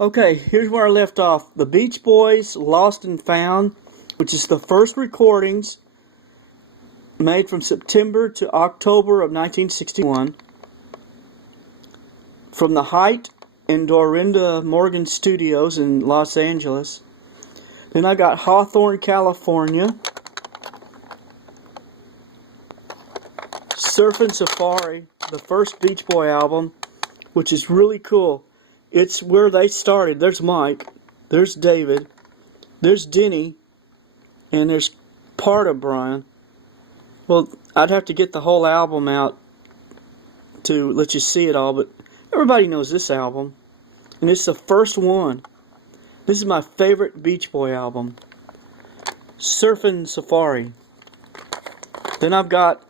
Okay, here's where I left off. The Beach Boys, Lost and Found, which is the first recordings made from September to October of 1961 from the Height and Dorinda Morgan Studios in Los Angeles. Then I got Hawthorne, California, Surfin' Safari, the first Beach Boy album, which is really cool. It's where they started. There's Mike, there's David, there's Denny, and there's part of Brian. Well, I'd have to get the whole album out to let you see it all, but everybody knows this album. And it's the first one. This is my favorite Beach Boy album, Surfin' Safari. Then I've got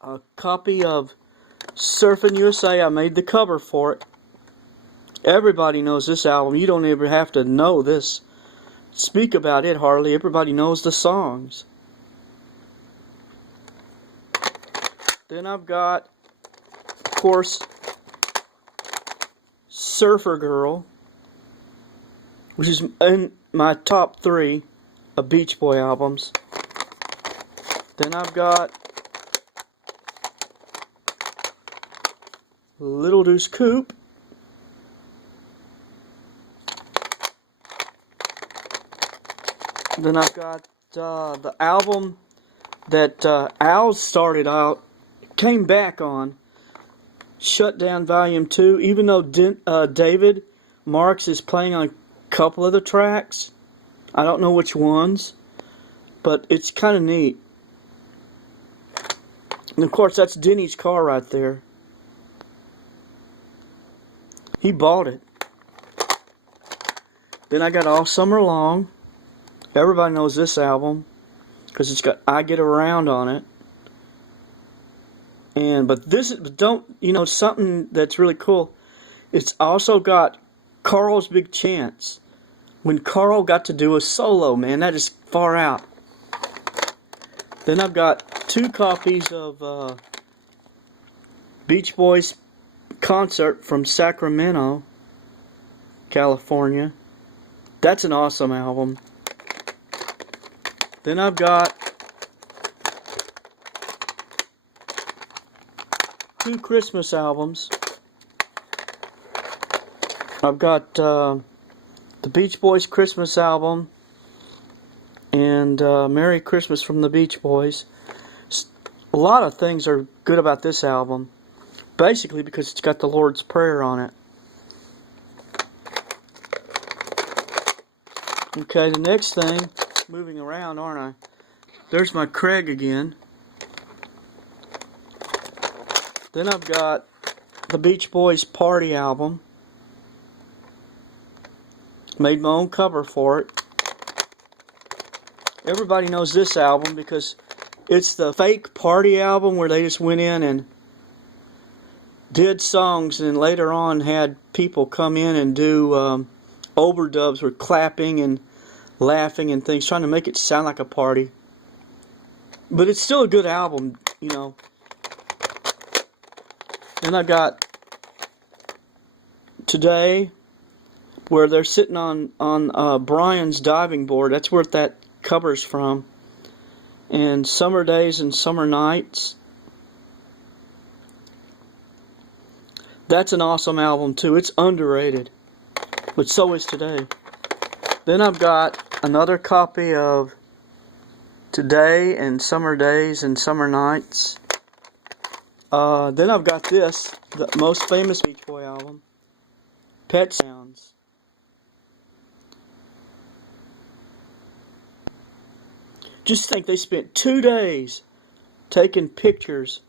a copy of Surfin' USA. I made the cover for it. Everybody knows this album. You don't ever have to know this. Speak about it hardly. Everybody knows the songs. Then I've got, of course, Surfer Girl, which is in my top 3 of Beach Boy albums. Then I've got Little Deuce Coupe. Then I've got the album that Al started out, came back on, Shut Down Volume 2, even though David Marks is playing on a couple of the tracks. I don't know which ones, but it's kind of neat. And of course, that's Denny's car right there. He bought it. Then I got All Summer Long. Everybody knows this album because it's got I Get Around on it. But this is, something that's really cool. It's also got Carl's Big Chance. When Carl got to do a solo, man, that is far out. Then I've got 2 copies of Beach Boys concert from Sacramento, California. That's an awesome album. Then I've got 2 Christmas albums. I've got the Beach Boys Christmas album and Merry Christmas from the Beach Boys. A lot of things are good about this album, basically because it's got the Lord's Prayer on it. Okay, the next thing, moving around, aren't I? There's my Craig again. Then I've got the Beach Boys Party album. Made my own cover for it. Everybody knows this album because it's the fake party album where they just went in and did songs and later on had people come in and do overdubs with clapping and laughing and things, trying to make it sound like a party. But it's still a good album, you know. Then I got Today, where they're sitting on Brian's diving board. That's where that cover's from. And Summer Days and Summer Nights. That's an awesome album too. It's underrated, but so is Today. Then I've got another copy of Today and Summer Days and Summer Nights. Then I've got this, the most famous Beach Boy album, Pet Sounds. Just think, they spent 2 days taking pictures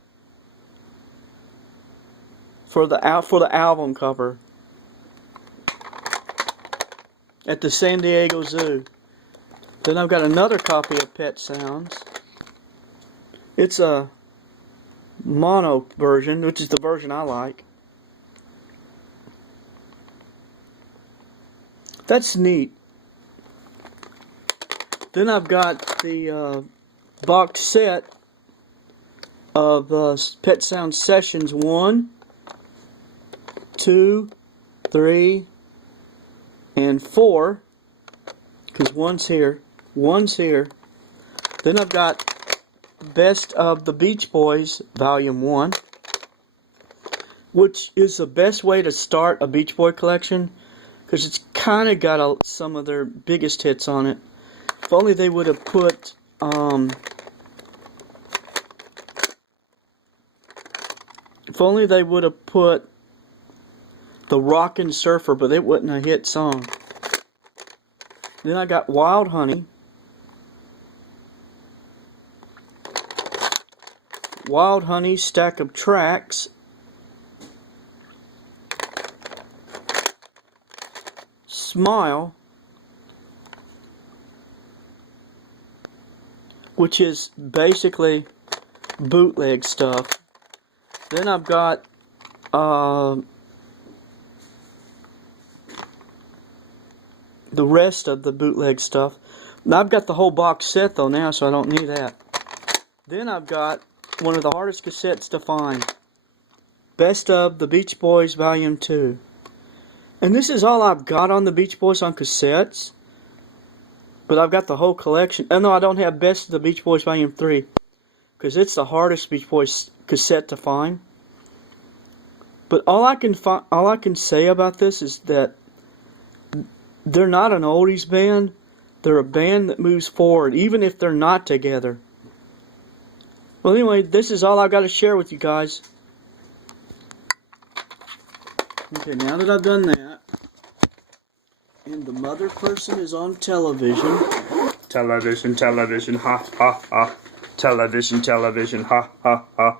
for the album cover at the San Diego Zoo. Then I've got another copy of Pet Sounds. It's a mono version, which is the version I like. That's neat. Then I've got the box set of Pet Sounds Sessions 1, 2, 3, and 4, because one's here. Then I've got Best of the Beach Boys, Volume 1, which is the best way to start a Beach Boy collection, because it's kind of got some of their biggest hits on it. If only they would have put the Rockin' Surfer, but it wasn't a hit song. Then I got Wild Honey. Wild Honey, Stack of Tracks. Smile, which is basically bootleg stuff. Then I've got the rest of the bootleg stuff. Now I've got the whole box set though now, so I don't need that. Then I've got one of the hardest cassettes to find. Best of the Beach Boys Volume 2. And this is all I've got on the Beach Boys on cassettes. But I've got the whole collection. Oh no, I don't have Best of the Beach Boys Volume 3. Because it's the hardest Beach Boys cassette to find. But all I can say about this is that they're not an oldies band. They're a band that moves forward, even if they're not together. Well, anyway, this is all I've got to share with you guys. Okay, now that I've done that, and the mother person is on television. Television, ha, ha, ha. Television, ha, ha, ha.